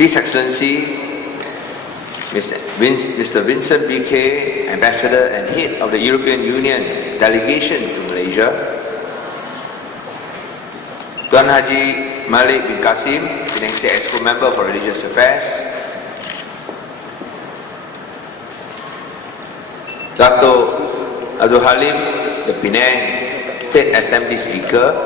His Excellency Mr. Vincent Piket, Ambassador and Head of the European Union Delegation to Malaysia, Tuan Haji Malik bin Qasim, Penang State Exco Member for Religious Affairs, Dato' Abdul Halim, the Penang State Assembly Speaker,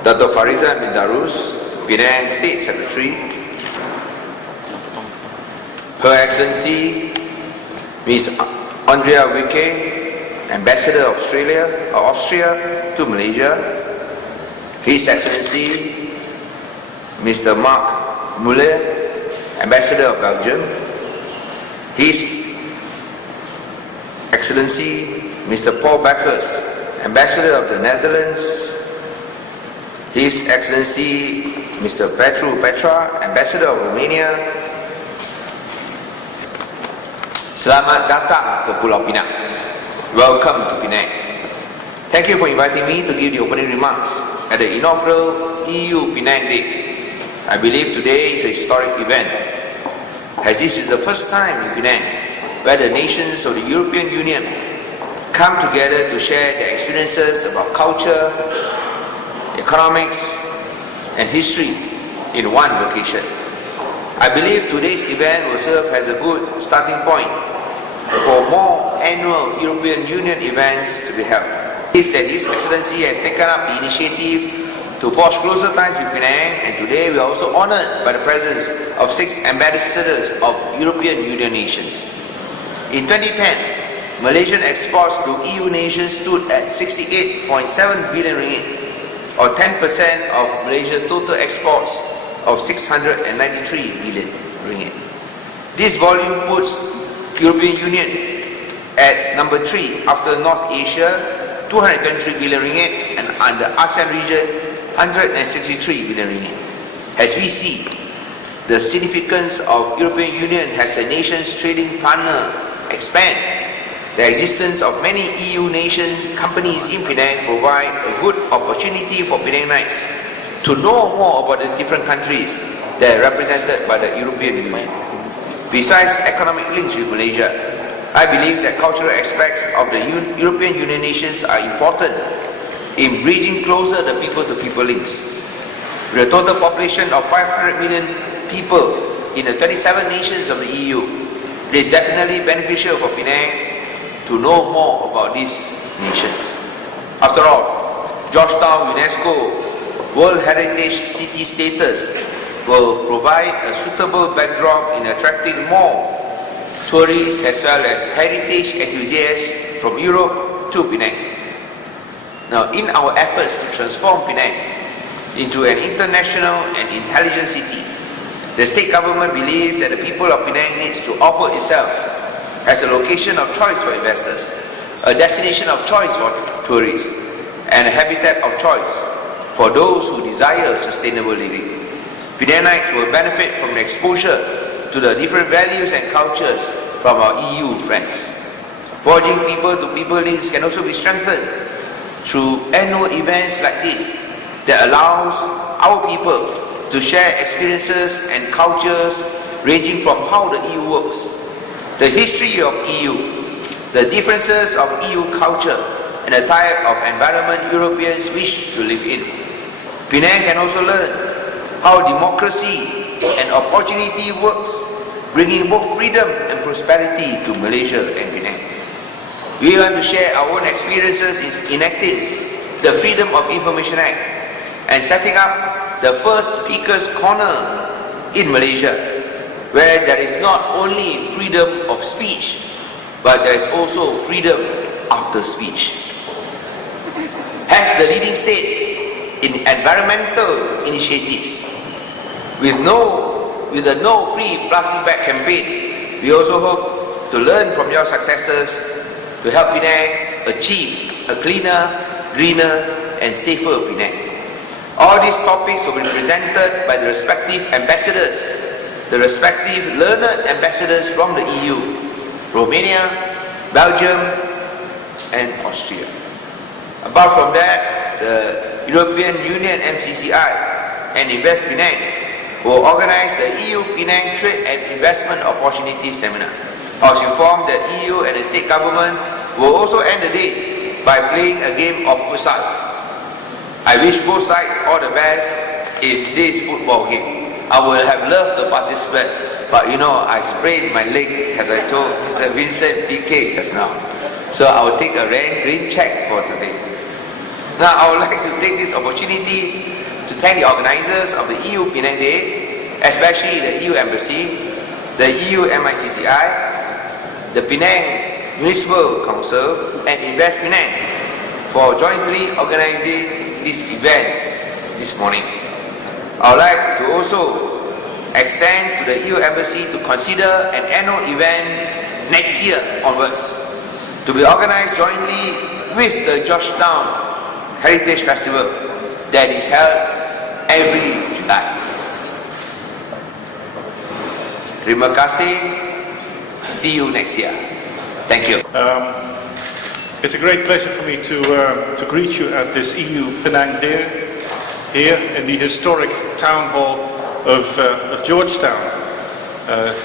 Dato' Farizan bin Darus, Penang State Secretary, Her Excellency Ms. Andrea Wicke, Ambassador of Austria to Malaysia, His Excellency Mr. Mark Muller, Ambassador of Belgium, His Excellency Mr. Paul Backers, Ambassador of the Netherlands, His Excellency Mr. Petru Petra, Ambassador of Romania. Selamat datang ke Pulau Pinang. Welcome to Penang. Thank you for inviting me to give the opening remarks at the inaugural EU-Penang Day. I believe today is a historic event, as this is the first time in Penang where the nations of the European Union come together to share their experiences about culture, economics, and history in one location. I believe today's event will serve as a good starting point for more annual European Union events to be held. It is that His Excellency has taken up the initiative to forge closer ties with Penang, and today we are also honoured by the presence of 6 ambassadors of European Union nations. In 2010, Malaysian exports to EU nations stood at 68.7 billion ringgit, or 10% of Malaysia's total exports of 693 billion ringgit. This volume puts European Union at number 3 after North Asia, 223 billion ringgit, and the ASEAN region, 163 billion ringgit. As we see the significance of European Union as a nation's trading partner expand, the existence of many EU nation companies in Penang provide a good opportunity for Penangites to know more about the different countries that are represented by the European Union. Besides economic links with Malaysia, I believe that cultural aspects of the European Union nations are important in bridging closer the people-to-people links. With a total population of 500 million people in the 27 nations of the EU, it is definitely beneficial for Penang to know more about these nations. After all, Georgetown UNESCO World Heritage City status will provide a suitable backdrop in attracting more tourists as well as heritage enthusiasts from Europe to Penang. Now, in our efforts to transform Penang into an international and intelligent city, the state government believes that the people of Penang needs to offer itself as a location of choice for investors, a destination of choice for tourists, and a habitat of choice for those who desire sustainable living. Penangites will benefit from the exposure to the different values and cultures from our EU friends. Forging people-to-people links can also be strengthened through annual events like this that allows our people to share experiences and cultures ranging from how the EU works, the history of EU, the differences of EU culture, and the type of environment Europeans wish to live in. Penang can also learn how democracy and opportunity works, bringing both freedom and prosperity to Malaysia and Penang. We want to share our own experiences in enacting the Freedom of Information Act and setting up the first Speaker's Corner in Malaysia, where there is not only freedom of speech, but there is also freedom after speech. As the leading state in environmental initiatives, with the No Free Plastic Bag campaign, we also hope to learn from your successes to help Penang achieve a cleaner, greener, and safer Penang. All these topics will be presented by the respective ambassadors, the respective learned ambassadors from the EU, Romania, Belgium, and Austria. Apart from that, the European Union MCCI and Invest Penang will organize the EU-Penang Trade and Investment Opportunity Seminar. I was informed that EU and the state government will also end the day by playing a game of futsal. I wish both sides all the best in this football game. I would have loved to participate, but you know, I sprained my leg, as I told Mr. Vincent Piket just now. So I will take a rain check for today. Now, I would like to take this opportunity to thank the organizers of the EU-Penang Day, especially the EU Embassy, the EU MICCI, the Penang Municipal Council, and Invest Penang for jointly organizing this event this morning. I would like to also extend to the EU Embassy to consider an annual event next year onwards, to be organized jointly with the Georgetown Heritage Festival that is held every July. Terima kasih. See you next year. Thank you. It's a great pleasure for me to greet you at this EU-Penang Day here in the historic town hall of Georgetown.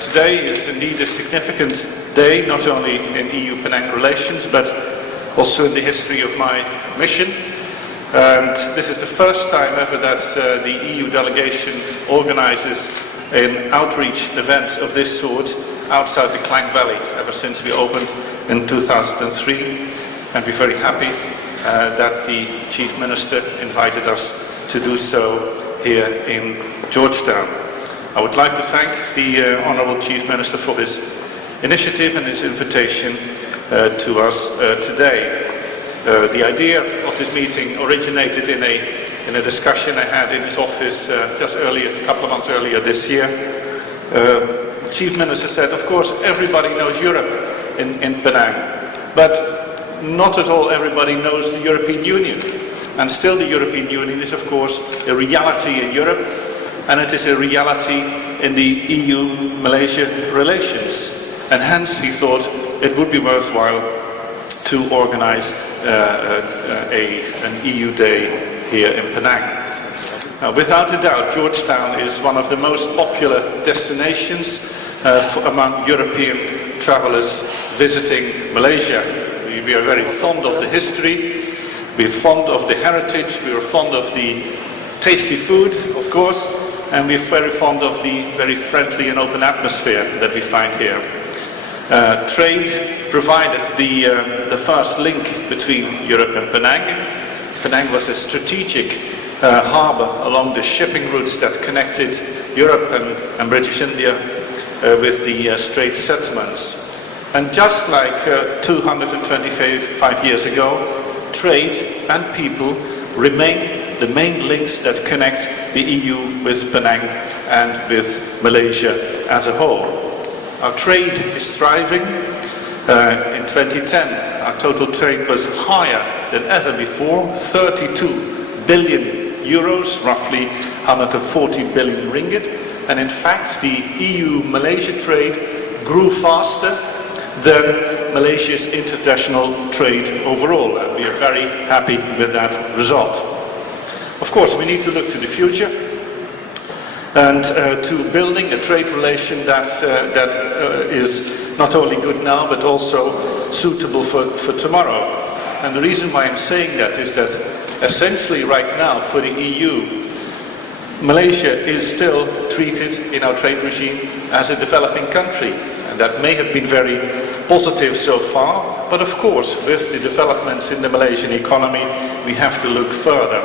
Today is indeed a significant day, not only in EU-Penang relations, but also in the history of my mission. And this is the first time ever that the EU delegation organizes an outreach event of this sort outside the Klang Valley, ever since we opened in 2003. And we're very happy that the Chief Minister invited us to do so here in Georgetown. I would like to thank the Honourable Chief Minister for his initiative and his invitation to us today. The idea of this meeting originated in a discussion I had in his office just earlier, a couple of months earlier this year. The Chief Minister said, of course, everybody knows Europe in Penang, but not at all everybody knows the European Union. And still the European Union is, of course, a reality in Europe, and it is a reality in the EU-Malaysia relations. And hence he thought it would be worthwhile to organize an EU Day here in Penang. Without a doubt, Georgetown is one of the most popular destinations among European travellers visiting Malaysia. We are very fond of the history, we're fond of the heritage, we are fond of the tasty food, of course, and we're very fond of the very friendly and open atmosphere that we find here. Trade provided the first link between Europe and Penang. Penang was a strategic harbour along the shipping routes that connected Europe and British India with the Strait settlements. And just like 225 years ago, trade and people remain the main links that connect the EU with Penang and with Malaysia as a whole. Our trade is thriving. In 2010, our total trade was higher than ever before, 32 billion euros, roughly 140 billion ringgit. And in fact, the EU-Malaysia trade grew faster than Malaysia's international trade overall, and we are very happy with that result. Of course, we need to look to the future and to building a trade relation that is not only good now but also suitable for tomorrow. And the reason why I'm saying that is that essentially right now for the EU, Malaysia is still treated in our trade regime as a developing country. And that may have been very positive so far, but of course with the developments in the Malaysian economy we have to look further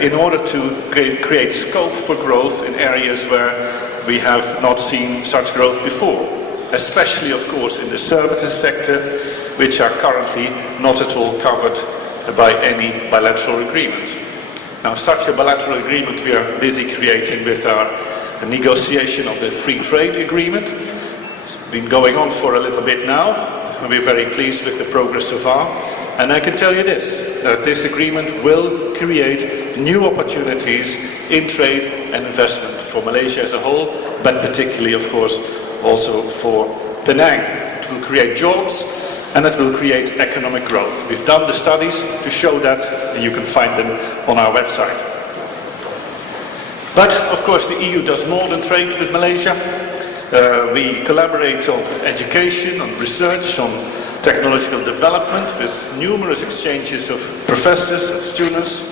in order to create scope for growth in areas where we have not seen such growth before, especially of course in the services sector, which are currently not at all covered by any bilateral agreement. Now, such a bilateral agreement we are busy creating with our negotiation of the free trade agreement. It's been going on for a little bit now, and we're very pleased with the progress so far. And I can tell you this, that this agreement will create new opportunities in trade and investment for Malaysia as a whole, but particularly, of course, also for Penang. It will create jobs, and it will create economic growth. We've done the studies to show that, and you can find them on our website. But, of course, the EU does more than trade with Malaysia. We collaborate on education, on research, on technological development, with numerous exchanges of professors and students.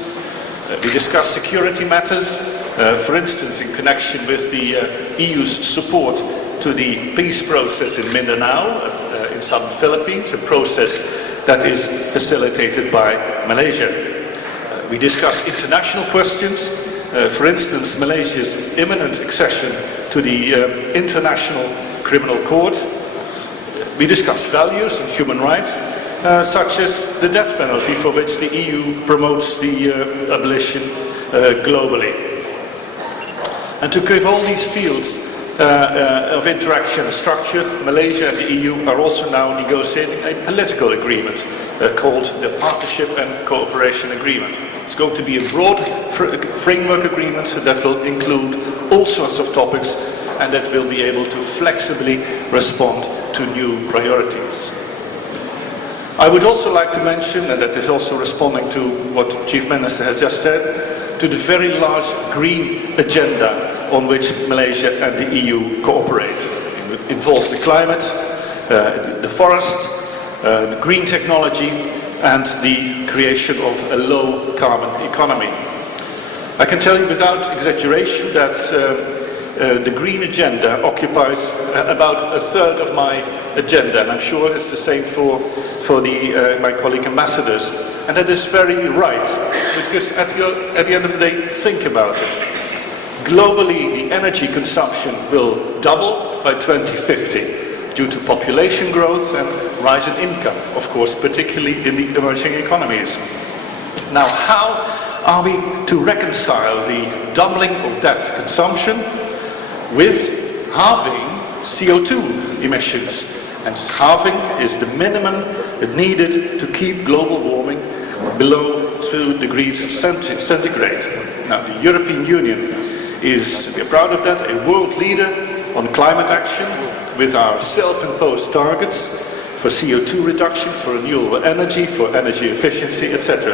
We discuss security matters, for instance, in connection with the EU's support to the peace process in Mindanao, in southern Philippines, a process that is facilitated by Malaysia. We discuss international questions, for instance, Malaysia's imminent accession to the International Criminal Court. We discuss values and human rights, such as the death penalty, for which the EU promotes the abolition globally. And to give all these fields of interaction a structure, Malaysia and the EU are also now negotiating a political agreement called the Partnership and Cooperation Agreement. It's going to be a broad framework agreement that will include all sorts of topics and that will be able to flexibly respond to new priorities. I would also like to mention, and that is also responding to what Chief Minister has just said, to the very large green agenda on which Malaysia and the EU cooperate. It involves the climate, the forest, green technology, and the creation of a low-carbon economy. I can tell you without exaggeration that the green agenda occupies about a third of my agenda, and I'm sure it's the same for my colleague ambassadors. And that is very right, because at the end of the day, think about it. Globally, the energy consumption will double by 2050 due to population growth and rise in income, of course, particularly in the emerging economies. Now, how are we to reconcile the doubling of that consumption with halving CO2 emissions? And halving is the minimum needed to keep global warming below 2 degrees centigrade. Now, the European Union is, we're proud of that, a world leader on climate action with our self-imposed targets for CO2 reduction, for renewable energy, for energy efficiency, etc.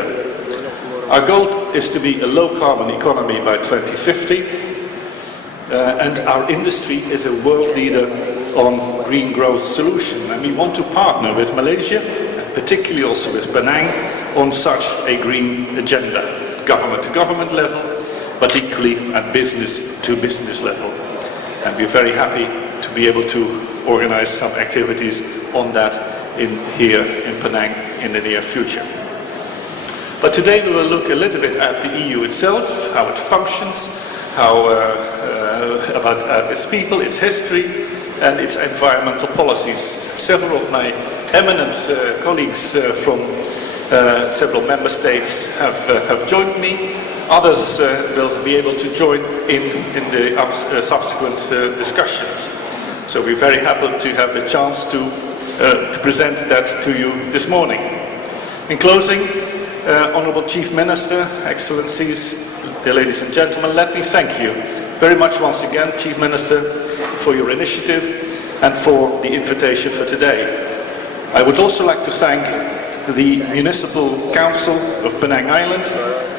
Our goal is to be a low-carbon economy by 2050, and our industry is a world leader on green growth solution. And we want to partner with Malaysia, and particularly also with Penang, on such a green agenda, government-to-government level, but equally at business-to-business level. And we're very happy to be able to organize some activities on that here in Penang in the near future. But today we will look a little bit at the EU itself, how it functions, about its people, its history, and its environmental policies. Several of my eminent colleagues from several member states have joined me. Others will be able to join in the subsequent discussions. So we're very happy to have the chance to present that to you this morning. In closing, Honourable Chief Minister, Excellencies, dear ladies and gentlemen, let me thank you very much once again, Chief Minister, for your initiative and for the invitation for today. I would also like to thank the Municipal Council of Penang Island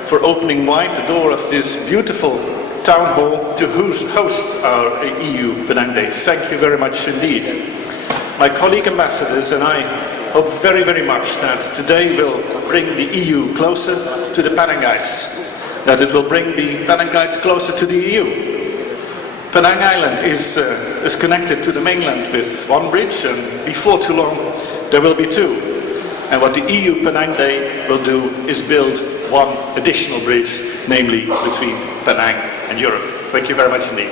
for opening wide the door of this beautiful town hall to host our EU-Penang Day. Thank you very much indeed. My colleague ambassadors and I hope very, very much that today will bring the EU closer to the Penangites, that it will bring the Penangites closer to the EU. Penang Island is connected to the mainland with one bridge, and before too long there will be two. And what the EU-Penang Day will do is build one additional bridge, namely between Penang and Europe. Thank you very much indeed.